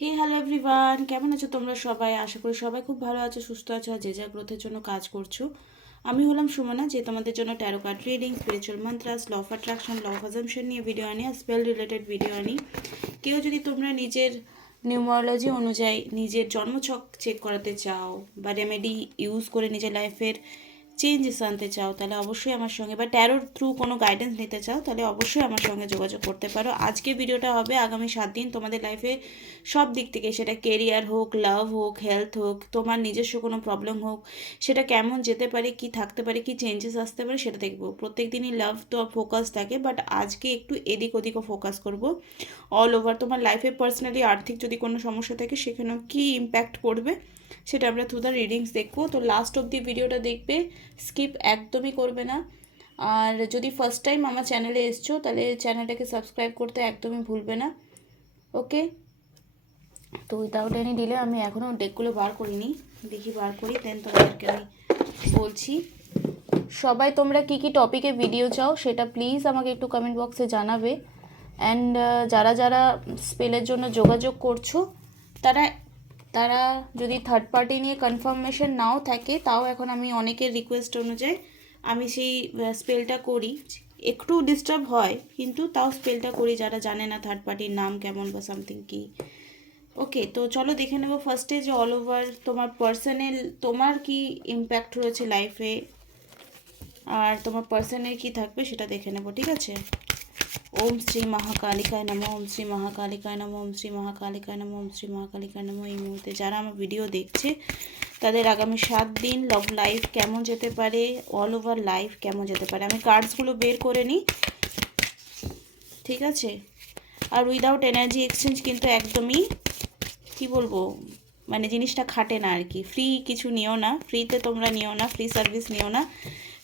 হে hello everyone, কেমন আছো তোমরা সবাই? আশা করি সবাই খুব ভালো আছো, সুস্থ আছো আর যে যার গ্রোথের জন্য কাজ করছো। আমি হলাম সুমনা, যে তোমাদের জন্য tarot card reading, spiritual mantras, law of attraction, law of assumption নিয়ে ভিডিও আনি আর স্পেল রিলেটেড ভিডিও আনি। কেউ যদি তোমরা নিজের নিউমারোলজি অনুযায়ী নিজের জন্মছক চেক করাতে চাও বা রেমেডি ইউজ করে নিজের লাইফের চেঞ্জেস আনতে চাও, তাহলে অবশ্যই আমার সঙ্গে, বা ট্যারোর থ্রু কোনো গাইডেন্স নিতে চাও, তাহলে অবশ্যই আমার সঙ্গে যোগাযোগ করতে পারো। আজকে ভিডিওটা হবে আগামী 7 দিন তোমাদের লাইফে সব দিক থেকে, সেটা কেরিয়ার হোক, লাভ হোক, হেলথ হোক, তোমার নিজস্ব কোনো প্রবলেম হোক, সেটা কেমন যেতে পারে, কি থাকতে পারে, কি চেঞ্জেস আসতে পারে, সেটা দেখবো। প্রত্যেক দিনই লাভ তো ফোকাস থাকে, বাট আজকে একটু এদিক ওদিকও ফোকাস করব। অল ওভার তোমার লাইফে পার্সোনালি আর্থিক যদি কোনো সমস্যা থাকে সেখানেও কী ইম্প্যাক্ট পড়বে সেটা আমরা থ্রু দ্য রিডিংস দেখবো। তো লাস্ট অবধি ভিডিওটা দেখবে, স্কিপ একদমই করবে না। আর যদি ফার্স্ট টাইম আমার চ্যানেলে এসছো তাহলে চ্যানেলটাকে সাবস্ক্রাইব করতে একদমই ভুলবে না। ওকে, তো উইদাউট এনি ডিলে আমি এখনও ডেকগুলো বার করিনি, দেখি বার করি, দেন তোমাদেরকে আমি বলছি। সবাই তোমরা কি কি টপিকে ভিডিও চাও সেটা প্লিজ আমাকে একটু কমেন্ট বক্সে জানাবে। অ্যান্ড যারা যারা স্পেলের জন্য যোগাযোগ করছো তারা তারা যদি থার্ড পার্টি নিয়ে কনফার্মেশন নাও থাকে, তাও এখন আমি অনেকের রিকোয়েস্ট অনুযায়ী আমি সেই স্পেলটা করি। একটু ডিস্টার্ব হয় কিন্তু তাও স্পেলটা করি, যারা জানে না থার্ড পার্টির নাম কেমন বা সামথিং কি। ওকে, তো চলো দেখে নেবো ফার্স্টে যে অল ওভার তোমার পার্সোনাল, তোমার কি ইম্প্যাক্ট রয়েছে লাইফে আর তোমার পার্সনের কি থাকবে সেটা দেখে নেবো, ঠিক আছে? ওম শ্রী মহাকালিকায় নমঃ, ওম শ্রী মহাকালিকায় নমঃ, ওম শ্রী মহাকালিকায় নমঃ, ওম শ্রী মহাকালিকায় নমঃ। এই মুহূর্তে যারা আমার ভিডিও দেখছে তাদের আগামী 7 দিন লাভ লাইফ কেমন যেতে পারে, অল ওভার লাইফ কেমন যেতে পারে, আমি কার্ডসগুলো বের করে নিই, ঠিক আছে? আর উইদাউট এনার্জি এক্সচেঞ্জ কিন্তু একদমই, কি বলবো, মানে জিনিসটা খাটে না আর কি। ফ্রি কিছু নিও না, ফ্রিতে তোমরা নিও না, ফ্রি সার্ভিস নিও না।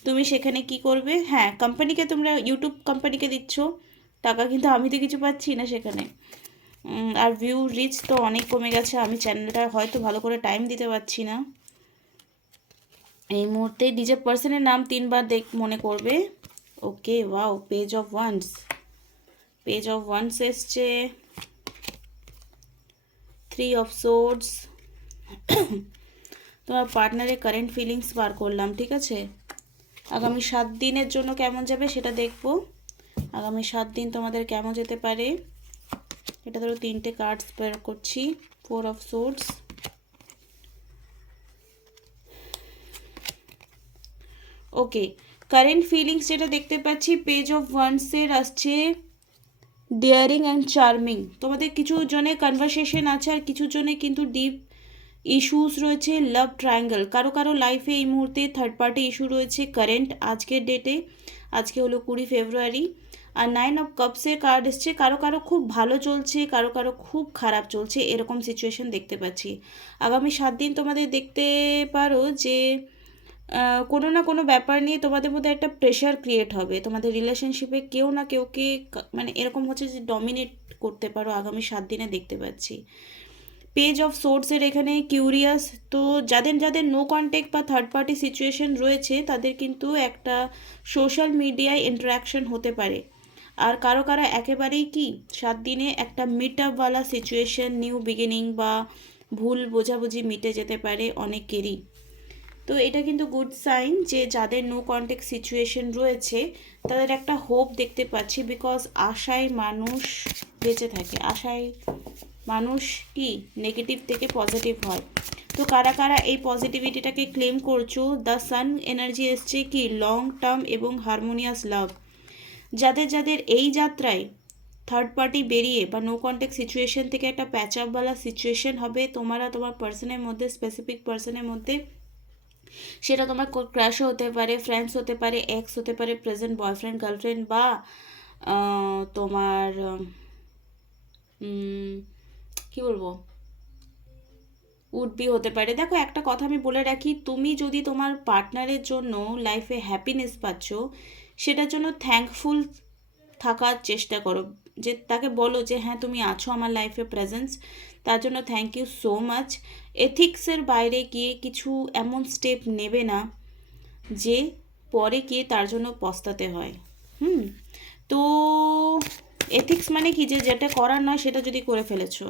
তুমি সেখানে কি করবে, হ্যাঁ কোম্পানিকে, তোমরা ইউটিউব কোম্পানিকে দিচ্ছ টাকা, কিন্তু আমি তো কিছু পাচ্ছি না সেখানে। আর ভিউ রিচ তো অনেক কমে গেছে, আমি চ্যানেলটা হয়তো ভালো করে টাইম দিতে পারছি না এই মুহূর্তে। নিজের পার্সনের নাম 3বার মনে করবে। Okay, wow, page of wands, page of wands এসছে, 3 অফ সোর্ডস। তোমার পার্টনারের কারেন্ট ফিলিংস বার করলাম, ঠিক আছে? আগামী 7 দিনের জন্য কেমন যাবে সেটা দেখবো। আগামী 7 দিন তোমাদের কেমন যেতে পারে, এটা ধরো 3টে কার্ডস বের করছি। 4 of swords, okay. Current feelings যেটা দেখতে পাচ্ছি, পেজ অফ ওয়ান্সের আসছে ডেয়ারিং অ্যান্ড চার্মিং। তোমাদের কিছু জনের কনভারসেশন আছে আর কিছু জনে কিন্তু ডিপ ইস্যুস রয়েছে, লাভ ট্রায়াঙ্গেল। কারো কারো লাইফে এই মুহূর্তে থার্ড পার্টি ইস্যু রয়েছে কারেন্ট, আজকের ডেটে, আজকে হলো 20 ফেব্রুয়ারি। আর 9 অফ কাপসের কার্ড এসছে, কারো কারো খুব ভালো চলছে, কারো কারো খুব খারাপ চলছে, এরকম সিচুয়েশন দেখতে পাচ্ছি। আগামী 7 দিন তোমাদের দেখতে পারো যে কোনো না কোনো ব্যাপার নিয়ে তোমাদের মধ্যে একটা প্রেশার ক্রিয়েট হবে। তোমাদের রিলেশনশিপে কেউ না কেউকে মানে এরকম হচ্ছে যে ডমিনেট করতে পারো, আগামী 7 দিনে দেখতে পাচ্ছি। পেজ অফ সোর্সের এখানে কিউরিয়াস, তো যাদের যাদের নো কন্ট্যাক্ট বা থার্ড পার্টি সিচুয়েশন রয়েছে তাদের কিন্তু একটা সোশ্যাল মিডিয়ায় ইন্টারাকশন হতে পারে। আর কারো কারো একেবারেই কি 7 দিনে একটা মিট আপওয়ালা সিচুয়েশন, নিউ বিগিনিং বা ভুল বোঝাবুঝি মিটে যেতে পারে অনেকেরই। তো এটা কিন্তু গুড সাইন যে যাদের নো কন্ট্যাক্ট সিচুয়েশন রয়েছে তাদের একটা হোপ দেখতে পাচ্ছি, বিকজ আশায় মানুষ বেঁচে থাকে, আশায় মানুষ কি নেগেটিভ থেকে পজিটিভ হয়। তো কারা কারা এই পজিটিভিটিটাকে ক্লেম করছো, দ্য সান এনার্জি এসছে কি লং টার্ম এবং হারমোনিয়াস লাভ। যাদের যাদের এই যাত্রায় থার্ড পার্টি বেরিয়ে বা নো কন্ট্যাক্ট সিচুয়েশন থেকে একটা প্যাচ আপওয়ালা সিচুয়েশন হবে তোমার পার্সনের মধ্যে, স্পেসিফিক পার্সনের মধ্যে, সেটা তোমার ক্রাশও হতে পারে, ফ্রেন্ডস হতে পারে, এক্স হতে পারে, প্রেজেন্ট বয়ফ্রেন্ড গার্লফ্রেন্ড, বা তোমার কি বলবো, উড বি হতে পারে। দেখো একটা কথা আমি বলে রাখি, তুমি যদি তোমার পার্টনারের জন্য লাইফে হ্যাপিনেস পাচ্ছ, সেটার জন্য থ্যাঙ্কফুল থাকার চেষ্টা করো, যে তাকে বলো যে হ্যাঁ তুমি আছো আমার লাইফে প্রেজেন্স, তার জন্য থ্যাংক ইউ সো মাচ। এথিক্সের বাইরে গিয়ে কিছু এমন স্টেপ নেবে না যে পরে গিয়ে তার জন্য পস্তাতে হয়। তো এথিক্স মানে কি, যে যেটা করার নয় সেটা যদি করে ফেলেছো,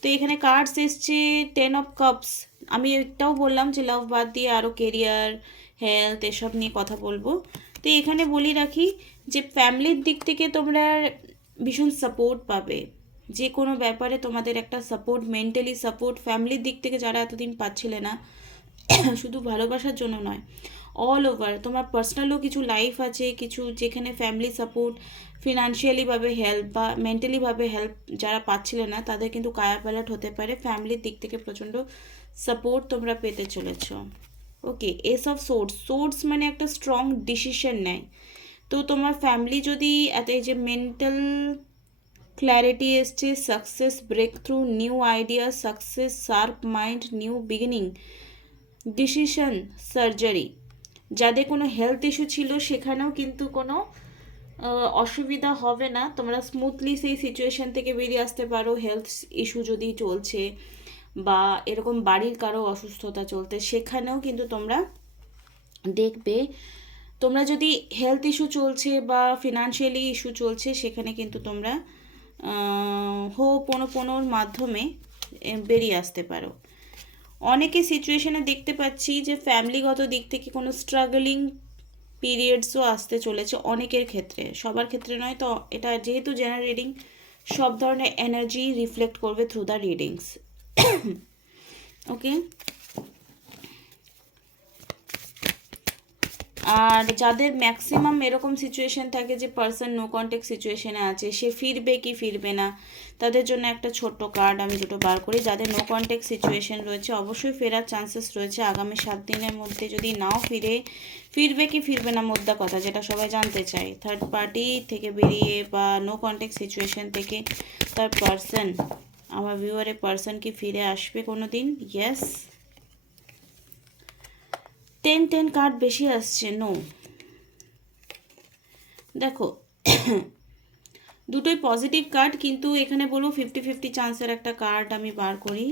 তো এখানে কার্ডস এসছে 10 অফ কাপস। আমি এটাও বললাম যে লাভ বাদ দিয়ে আরও কেরিয়ার, হেলথ এসব নিয়ে কথা বলবো। তো এখানে বলি রাখি যে ফ্যামিলির দিক থেকে তোমরা ভীষণ সাপোর্ট পাবে। যে কোনো ব্যাপারে তোমাদের একটা সাপোর্ট, মেন্টালি সাপোর্ট ফ্যামিলির দিক থেকে যারা এতদিন পাচ্ছিলে না, শুধু ভালোবাসার জন্য নয়, অল ওভার তোমার পার্সোনালও কিছু লাইফ আছে, কিছু যেখানে ফ্যামিলি সাপোর্ট, ফিনান্সিয়ালিভাবে হেল্প বা মেন্টালিভাবে হেল্প যারা পাচ্ছিলে না তাদের কিন্তু কায়া প্যালেট হতে পারে। ফ্যামিলির দিক থেকে প্রচণ্ড সাপোর্ট তোমরা পেতে চলেছ। ওকে, এস অফ সোর্স, সোর্স মানে একটা স্ট্রং ডিসিশন নেয়। তো তোমার ফ্যামিলি যদি এত, এই যে মেন্টাল ক্ল্যারিটি এসছে, success, breakthrough, new idea, success, sharp mind, new beginning, decision, surgery. যাদের কোনো হেলথ ইস্যু ছিল সেখানেও কিন্তু কোনো অসুবিধা হবে না, তোমরা স্মুথলি সেই সিচুয়েশান থেকে বেরিয়ে আসতে পারো। হেলথ ইস্যু যদি চলছে বা এরকম বাড়ির কারো অসুস্থতা চলতে, সেখানেও কিন্তু তোমরা দেখবে, তোমরা যদি হেলথ ইস্যু চলছে বা ফিনান্সিয়ালি ইস্যু চলছে সেখানে কিন্তু তোমরা হোপোনোপোনোর মাধ্যমে বেরিয়ে আসতে পারো। অনেকে সিচুয়েশানে দেখতে পাচ্ছি যে ফ্যামিলিগত দিক থেকে কোনো স্ট্রাগলিং পিরিয়ডসও আসতে চলেছে অনেকের ক্ষেত্রে, সবার ক্ষেত্রে নয়। তো এটা যেহেতু জেনারেল রিডিং, সব ধরনের এনার্জি রিফ্লেক্ট করবে থ্রু দ্য রিডিংস। ওকে, আর যাদের ম্যাক্সিমাম এরকম সিচুয়েশন থাকে যে পার্সন নো কন্ট্যাক্ট সিচুয়েশনে আছে, সে ফিরবে কি ফিরবে না, তাদের জন্য একটা ছোট্ট কার্ড আমি দুটো বার করি। যাদের নো কন্ট্যাক্ট সিচুয়েশন রয়েছে অবশ্যই ফেরার চান্সেস রয়েছে আগামী 7 দিনের মধ্যে। যদি নাও ফিরে, ফিরবে কি ফিরবে না মোদ্দা কথা, যেটা সবাই জানতে চায়। থার্ড পার্টি থেকে বেরিয়ে বা নো কন্ট্যাক্ট সিচুয়েশন থেকে তার পার্সন, আমার ভিউয়ারের পার্সন কি ফিরে আসবে কোনো দিন? ইয়েস। 10 কার্ড বেশি আসছে, নো। দেখো দুটোই পজিটিভ কার্ড, কিন্তু এখানে বলবো 50-50 চান্সের একটা কার্ড আমি বার করি।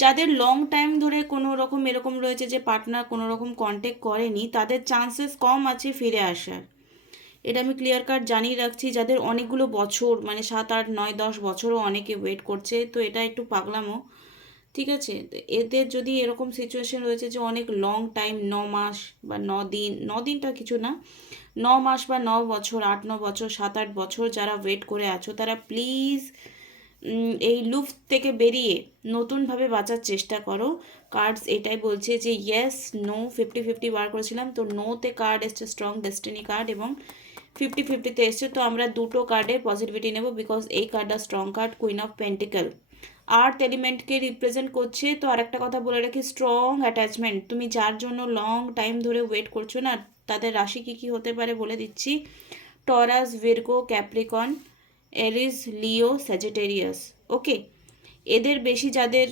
যাদের লং টাইম ধরে কোনো রকম এরকম রয়েছে যে পার্টনার কোনো রকম কন্ট্যাক্ট করেনি, তাদের চান্সেস কম আছে ফিরে আসার। এটা আমি ক্লিয়ার কাট জানিয়ে রাখছি। যাদের অনেকগুলো বছর, মানে 7, 8, 9, 10 বছরও অনেকে ওয়েট করছে, তো এটা একটু পাগলামো, ঠিক আছে। এদের যদি এরকম সিচুয়েশন রয়েছে যে অনেক লং টাইম, 9 মাস বা 9 দিন, 9 দিনটা কিছু না, 9 মাস বা 9 বছর, 8-9 বছর, 7-8 বছর যারা ওয়েট করে আছো, তারা প্লিজ এই লুপ থেকে বেরিয়ে নতুনভাবে বাঁচার চেষ্টা করো। কার্ডস এটাই বলছে যে ইয়েস, নো, 50-50 বার করেছিলাম, তো নোতে কার্ড এসছে স্ট্রং ডেস্টিনি কার্ড, এবং 50-50তে এসছে। তো আমরা দুটো কার্ডের পজিটিভিটি নেব, বিকজ এই কার্ডটা strong card, queen of pentacles, earth এলিমেন্টকে রিপ্রেজেন্ট করছে। তো আরেকটা কথা বলে রাখি, স্ট্রং অ্যাটাচমেন্ট, তুমি যার জন্য লং টাইম ধরে ওয়েট করছো না, তাদের রাশি কী কী হতে পারে বলে দিচ্ছি। টরাস, ভির্গো, ক্যাপ্রিকন, এরিস, লিও, স্যাজিটেরিয়াস। ওকে, এদের বেশি যাদের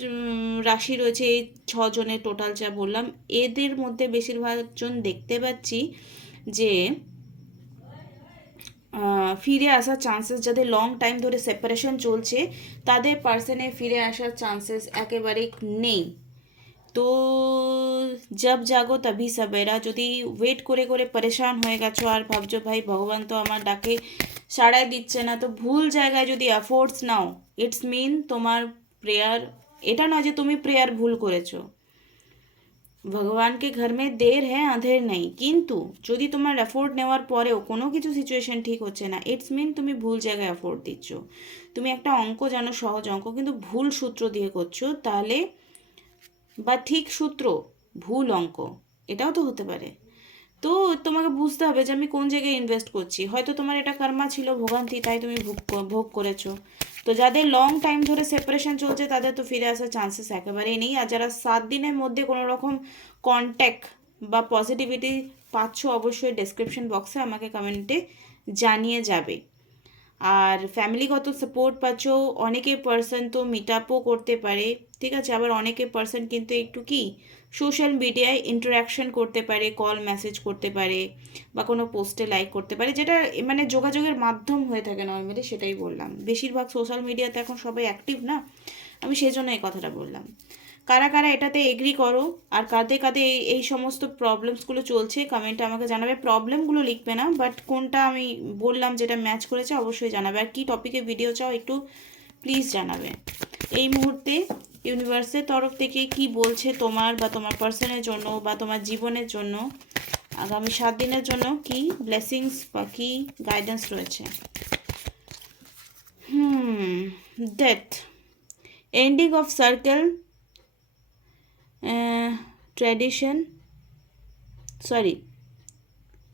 রাশি রয়েছে, এই 6 জনের টোটাল যা বললাম, এদের মধ্যে বেশিরভাগ জন দেখতে পাচ্ছি যে ফিরে আসার চান্সেস, যাদের লং টাইম ধরে সেপারেশন চলছে তাদের পার্সনে ফিরে আসার চান্সেস একেবারেই নেই। তো জব জাগো তभी সবেরা, যদি ওয়েট করে করে পরেশান হয়ে গেছো আর ভাবছো ভাই ভগবান তো আমার ডাকে সাড়াই দিচ্ছে না, তো ভুল জায়গায় যদি এফোর্টস নাও, ইটস মিন তোমার প্রেয়ার, এটা নয় যে তুমি প্রেয়ার ভুল করেছো। ভগবানকে ঘর মে দের হ্যাঁ আঁধের নেই, কিন্তু যদি তোমার এফোর্ট নেওয়ার পরেও কোনো কিছু সিচুয়েশন ঠিক হচ্ছে না, ইটস মিন তুমি ভুল জায়গায় এফোর্ট দিচ্ছ। তুমি একটা অঙ্ক জানো, সহজ অঙ্ক, কিন্তু ভুল সূত্র দিয়ে করছো, তাহলে, বা ঠিক সূত্র ভুল অঙ্ক, এটাও তো হতে পারে। তো তোমাকে বুঝতে হবে যে আমি কোন জায়গায় ইনভেস্ট করছি। হয়তো তোমার এটা কর্মা ছিল, ভোগান্তি, তাই তুমি ভোগ করেছো। তো যাদের লং টাইম ধরে সেপারেশন চলছে তাদের তো ফিরে আসার চান্সেস একেবারেই নেই। আর যারা 7 দিনের মধ্যে কোনো রকম কন্ট্যাক্ট বা পজিটিভিটি পাচ্ছ, অবশ্যই ডেসক্রিপশন বক্সে আমাকে কমেন্টে জানিয়ে যাবে। আর ফ্যামিলিগত সাপোর্ট পাচ্ছ, অনেকে পার্সন তো মিট আপও করতে পারে, ঠিক আছে। আবার অনেকে পার্সন কিন্তু একটু কি সোশ্যাল মিডিয়ায় ইন্টারাকশন করতে পারে, কল মেসেজ করতে পারে, বা কোনো পোস্টে লাইক করতে পারে, যেটা মানে যোগাযোগের মাধ্যম হয়ে থাকে নর্মালি, সেটাই বললাম। বেশিরভাগ সোশ্যাল মিডিয়াতে এখন সবাই অ্যাক্টিভ না, আমি সেই জন্য এই কথাটা বললাম। কারা কারা এটাতে এগ্রি করো, আর কাঁধে কাঁধে এই সমস্ত প্রবলেমসগুলো চলছে, কমেন্টে আমাকে জানাবে। প্রবলেমগুলো লিখবে না, বাট কোনটা আমি বললাম যেটা ম্যাচ করেছে অবশ্যই জানাবে। আর কী টপিকে ভিডিও চাও একটু প্লিজ জানাবে। এই মুহূর্তে ইউনিভার্সের তরফ থেকে কি বলছে তোমার বা তোমার পার্সনের জন্য বা তোমার জীবনের জন্য আগামী 7 দিনের জন্য কি ব্লেসিংস বা কি গাইডেন্স রয়েছে। Death, ending of circle,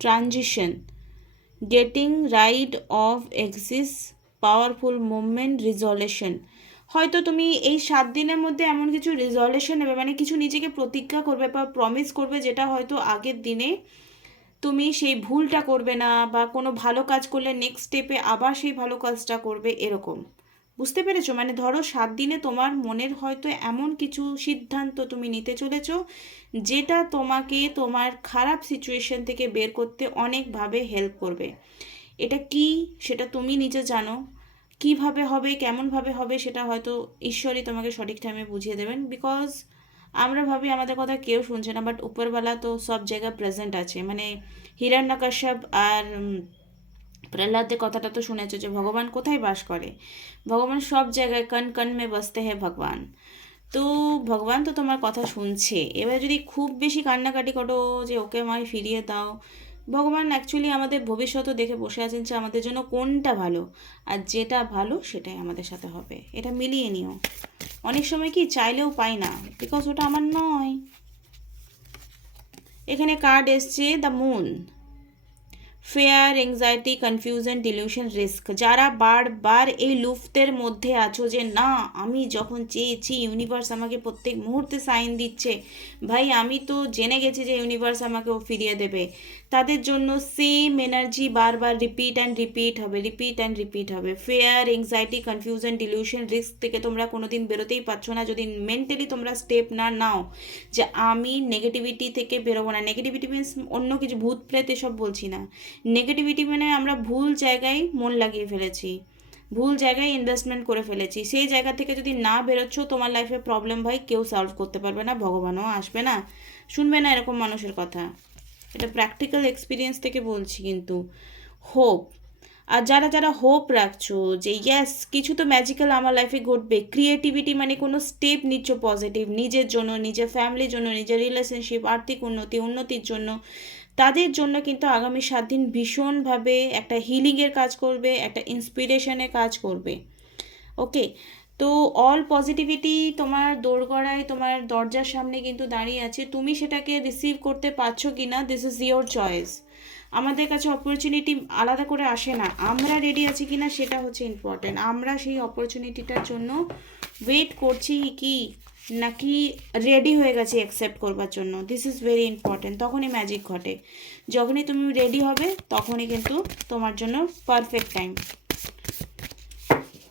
transition, getting ride of axis, powerful movement, resolution. হয়তো তুমি এই 7 দিনের মধ্যে এমন কিছু রিজলিউশন নেবে, মানে কিছু নিজেকে প্রতিজ্ঞা করবে বা প্রমিস করবে, যেটা হয়তো আগের দিনে তুমি সেই ভুলটা করবে না, বা কোনো ভালো কাজ করলে নেক্সট স্টেপে আবার সেই ভালো কাজটা করবে, এরকম। বুঝতে পেরেছো? মানে ধরো 7 দিনে তোমার মনের হয়তো এমন কিছু সিদ্ধান্ত তুমি নিতে চলেছো যেটা তোমাকে তোমার খারাপ সিচুয়েশন থেকে বের করতে অনেকভাবে হেল্প করবে। এটা কি সেটা তুমি নিজে জানো, কিভাবে হবে কেমনভাবে হবে সেটা হয়তো ঈশ্বরই তোমাকে সঠিক টাইমে বুঝিয়ে দেবেন। বিকজ আমরা ভাবি আমাদের কথা কেউ শুনছে না, বাট উপরওয়ালা তো সব জায়গায় প্রেজেন্ট আছে। মানে হিরণ্যকশ্যপ আর প্রহ্লাদের কথাটা তো শুনেছো যে ভগবান কোথায় বাস করে, ভগবান সব জায়গায়, কণ কণ মে বসতে হ্যাঁ ভগবান। তো ভগবান তো তোমার কথা শুনছে। এবার যদি খুব বেশি কান্নাকাটি করো যে ওকে আমায় ফিরিয়ে দাও, ভগবান অ্যাকচুয়ালি আমাদের ভবিষ্যৎও দেখে বসে আছেন যে আমাদের জন্য কোনটা ভালো, আর যেটা ভালো সেটাই আমাদের সাথে হবে। এটা মিলিয়ে নিও। অনেক সময় কি চাইলেও পাই না, বিকজ ওটা আমার নয়। এখানে কার্ড এসছে the moon, fair, anxiety, confusion, dilution, risk. যারা বারবার এই লুফতের মধ্যে আছো যে না আমি যখন চেয়েছি ইউনিভার্স আমাকে প্রত্যেক মুহূর্তে সাইন দিচ্ছে, ভাই আমি তো জেনে গেছি যে ইউনিভার্স আমাকে ও ফিরিয়ে দেবে, তাদের জন্য সেম এনার্জি বারবার রিপিট অ্যান্ড রিপিট হবে, রিপিট অ্যান্ড রিপিট হবে। Fair, anxiety, confusion, dilution, risk থেকে তোমরা কোনোদিন বেরোতেই পারছো না যদি মেন্টালি তোমরা স্টেপ না নাও যে আমি নেগেটিভিটি থেকে বেরোবো না। নেগেটিভিটি মিনস অন্য কিছু ভূত প্রেত এসব বলছি না। নেগেটিভিটি মানে আমরা ভুল জায়গায় মন লাগিয়ে ফেলেছি, ভুল জায়গায় ইনভেস্টমেন্ট করে ফেলেছি। সেই জায়গা থেকে যদি না বেরোচ্ছ তোমার লাইফে প্রবলেম ভাই কেউ সলভ করতে পারবে না, ভগবানও আসবে না, শুনবে না এরকম মানুষের কথা। এটা প্র্যাকটিক্যাল এক্সপিরিয়েন্স থেকে বলছি। কিন্তু হোপ, আর যারা যারা হোপ রাখছো যে ইয়েস কিছু তো ম্যাজিক্যাল আমার লাইফে ঘটবে, ক্রিয়েটিভিটি মানে কোনো স্টেপ নিচ্ছ পজিটিভ নিজের জন্য, নিজের ফ্যামিলির জন্য, নিজের রিলেশনশিপ, আর্থিক উন্নতির জন্য, তাদের জন্য কিন্তু আগামী 7 দিন ভীষণভাবে একটা হিলিংয়ের কাজ করবে, একটা ইন্সপিরেশনের কাজ করবে। ওকে, তো অল পজিটিভিটি তোমার দোরগড়ায় তোমার দরজার সামনে কিন্তু দাঁড়িয়ে আছে, তুমি সেটাকে রিসিভ করতে পারছো কি না দিস ইজ ইয়োর চয়েস। আমাদের কাছে অপরচুনিটি আলাদা করে আসে না, আমরা রেডি আছি কি না সেটা হচ্ছে ইম্পর্টেন্ট। আমরা সেই অপরচুনিটিটার জন্য ওয়েট করছি কি নাকি রেডি হয়ে গেছে অ্যাকসেপ্ট করবার জন্য, দিস ইজ ভেরি ইম্পর্টেন্ট। তখনই ম্যাজিক ঘটে, যখনই তুমি রেডি হবে তখনই কিন্তু তোমার জন্য পারফেক্ট টাইম।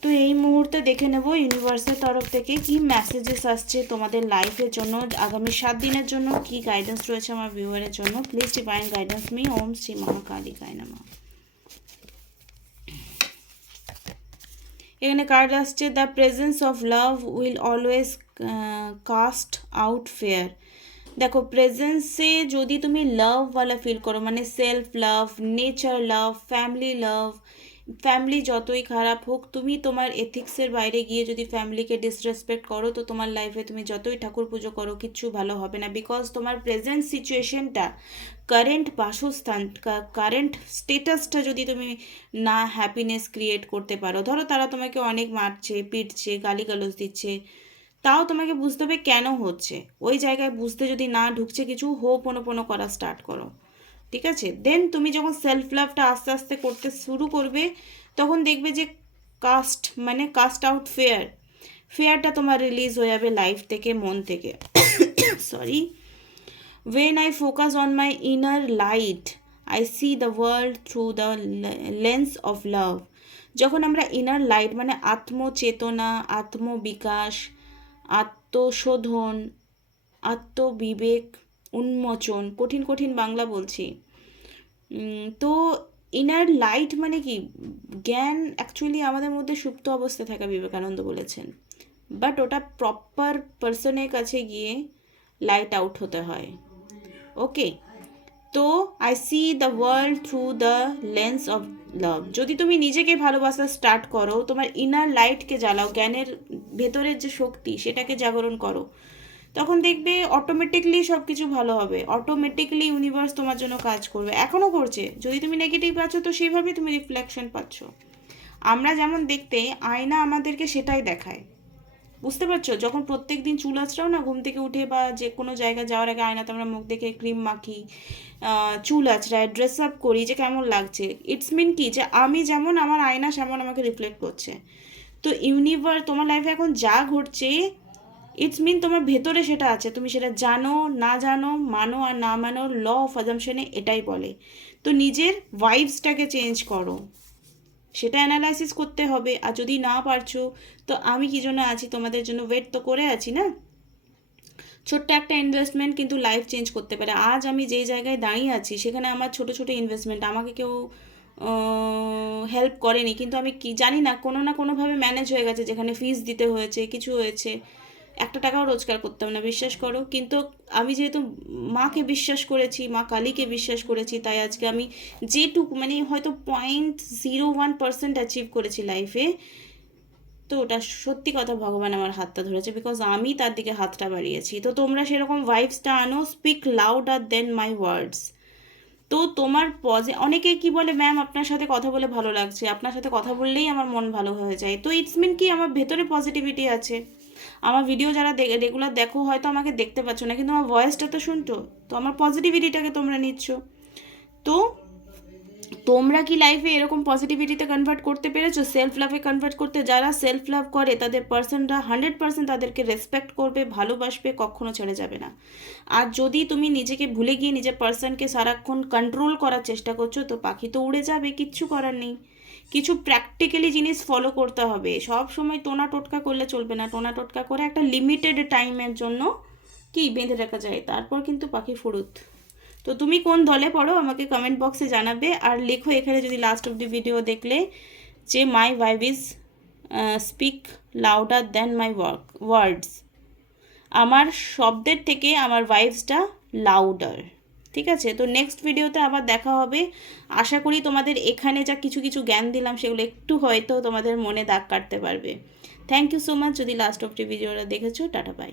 তো এই মুহূর্তে দেখে নেব ইউনিভার্সের তরফ থেকে কি মেসেজেস আসছে তোমাদের লাইফের জন্য আগামী 7 দিনের জন্য, কি গাইডেন্স রয়েছে আমার ভিউয়ারের জন্য। Please divine guidance me. ওম শ্রী মহাকালিকায় নমঃ। এখানে কার্ড আসছে the presence of love will always cast out fear. দেখো প্রেজেন্সে যদি তুমি লাভওয়ালা ফিল করো, মানে self love, nature love, family love, family যতই খারাপ হোক তুমি তোমার এথিক্সের বাইরে গিয়ে যদি ফ্যামিলিকে ডিসরেসপেক্ট করো তো তোমার লাইফে তুমি যতই ঠাকুর পুজো করো কিচ্ছু ভালো হবে না। বিকজ তোমার প্রেজেন্ট সিচুয়েশনটা, কারেন্ট বাসস্থান, কারেন্ট স্টেটাসটা যদি তুমি না হ্যাপিনেস ক্রিয়েট করতে পারো, ধরো তারা তোমাকে অনেক মারছে, পিটছে, গালিগালাজ দিচ্ছে, তাও তোমাকে বুঝতে হবে কেন হচ্ছে। ওই জায়গায় বুঝতে যদি না ঢুকছে কিছু, হোপনোপনো করা স্টার্ট করো, ঠিক আছে? দেন তুমি যখন সেলফ লাভটা আস্তে আস্তে করতে শুরু করবে তখন দেখবে যে কাস্ট আউট ফেয়ারটা তোমার রিলিজ হয়ে যাবে লাইফ থেকে, মন থেকে। Sorry. When I focus on my inner light, I see the world through the lens of love. যখন আমরা ইনার লাইট মানে আত্মচেতনা, আত্মবিকাশ, আত্মশোধন, আত্মবিবেক উন্মোচন, কঠিন কঠিন বাংলা বলছি। তো ইনার লাইট মানে কি জ্ঞান অ্যাকচুয়ালি আমাদের মধ্যে সুপ্ত অবস্থায় থাকা, বিবেকানন্দ বলেছেন, বাট ওটা প্রপার পার্সনের কাছে গিয়ে লাইট আউট হতে হয়। ওকে, তো I C the world through the lens of love. যদি তুমি নিজেকে ভালোবাসা স্টার্ট করো, তোমার ইনার লাইটকে জ্বালাও, জ্ঞানের ভেতরের যে শক্তি সেটাকে জাগরণ করো, তখন দেখবে অটোমেটিকলি সব কিছু ভালো হবে। অটোমেটিকলি ইউনিভার্স তোমার জন্য কাজ করবে, এখনও করছে। যদি তুমি নেগেটিভ আছো তো সেইভাবেই তুমি রিফ্লেকশন পাচ্ছ। আমরা যেমন দেখতে, আয়না আমাদেরকে সেটাই দেখায়, বুঝতে পারছো? যখন প্রত্যেক দিন চুল আঁচড়াও না ঘুম থেকে উঠে, বা যে কোনো জায়গায় যাওয়ার আগে আয়নাতে আমরা মুখ দেখে ক্রিম মাখি, চুল আঁচড়াই, ড্রেস আপ করি যে কেমন লাগছে, ইটস মিন কি যে আমি যেমন, আমার আয়না সেমন আমাকে রিফ্লেক্ট করছে। তো ইউনিভার্স তোমার লাইফে এখন যা ঘটছে, ইটস মিন তোমার ভেতরে সেটা আছে, তুমি সেটা জানো না জানো, মানো আর না মানো, ল অফ অ্যাজাম্পশনে এটাই বলে। তো নিজের ভাইবসটাকে চেঞ্জ করো, সেটা অ্যানালাইসিস করতে হবে। আর যদি না পারছো, তো আমি কী জন্য আছি তোমাদের জন্য, ওয়েট তো করে আছি না। ছোট্ট একটা ইনভেস্টমেন্ট কিন্তু লাইফ চেঞ্জ করতে পারে। আজ আমি যেই জায়গায় দাঁড়িয়ে আছি সেখানে আমার ছোট ছোট ইনভেস্টমেন্ট, আমাকে কেউ হেল্প করেনি, কিন্তু আমি কি জানি না কোনোভাবে ম্যানেজ হয়ে গেছে, যেখানে ফিস দিতে হয়েছে, কিছু হয়েছে, একটা টাকাও রোজগার করতাম না, বিশ্বাস করো। কিন্তু আমি যেহেতু মাকে বিশ্বাস করেছি, মা কালীকে বিশ্বাস করেছি, তাই আজকে আমি যেটুকু মানে হয়তো 0.01% অ্যাচিভ করেছি লাইফে, তো ওটা সত্যি কথা, ভগবান আমার হাতটা ধরেছে, বিকজ আমি তার দিকে হাতটা বাড়িয়েছি। তো তোমরা সেরকম ভাইবসটা আনো, স্পিক লাউডার দেন মাই ওয়ার্ডস। তো তোমার অনেকে কি বলে, ম্যাম আপনার সাথে কথা বলে ভালো লাগছে, আপনার সাথে কথা বললেই আমার মন ভালো হয়ে যায়। তো ইটস মিন কি আমার ভেতরে পজিটিভিটি আছে। আমার ভিডিও যারা রেগুলার দেখো, হয়তো আমাকে দেখতে পাচ্ছ না, কিন্তু আমার ভয়েসটা তো শুনছো, তো আমার পজিটিভিটিটাকে তোমরা নিচ্ছ। তো তোমরা কি লাইফে এরকম পজিটিভিটিতে কনভার্ট করতে পেরেছো, সেলফ লাভে কনভার্ট করতে? যারা সেলফ লাভ করে তাদের পার্সনরা 100% তাদেরকে রেসপেক্ট করবে, ভালোবাসবে, কখনো ছেড়ে যাবে না। আর যদি তুমি নিজেকে ভুলে গিয়ে নিজের পার্সনকে সারাক্ষণ কন্ট্রোল করার চেষ্টা করছো, তো পাখি তো উড়ে যাবে, কিচ্ছু করার নেই। কিছু প্র্যাকটিক্যালি জিনিস ফলো করতে হবে, সব সময় টোনা টোটকা করলে চলবে না। টোনা টোটকা করে একটা লিমিটেড টাইমের জন্য কি বেঁধে রাখা যায়, তারপর কিন্তু পাখি ফুরুত। তো তুমি কোন দলে পড়ো আমাকে কমেন্ট বক্সে জানাবে, আর লেখো এখানে যদি লাস্ট অব দি ভিডিও দেখলে যে my vibe is speak louder than my words. আমার শব্দের থেকে আমার ভাইবসটা লাউডার। ঠিক আছে, তো নেক্সট ভিডিওতে আবার দেখা হবে। আশা করি তোমাদের এখানে যা কিছু কিছু জ্ঞান দিলাম সেগুলো একটু হয়তো তোমাদের মনে দাগ কাটতে পারবে। থ্যাংক ইউ সো মাচ যদি লাস্ট অব দি ভিডিওটা দেখেছো। Tata bye.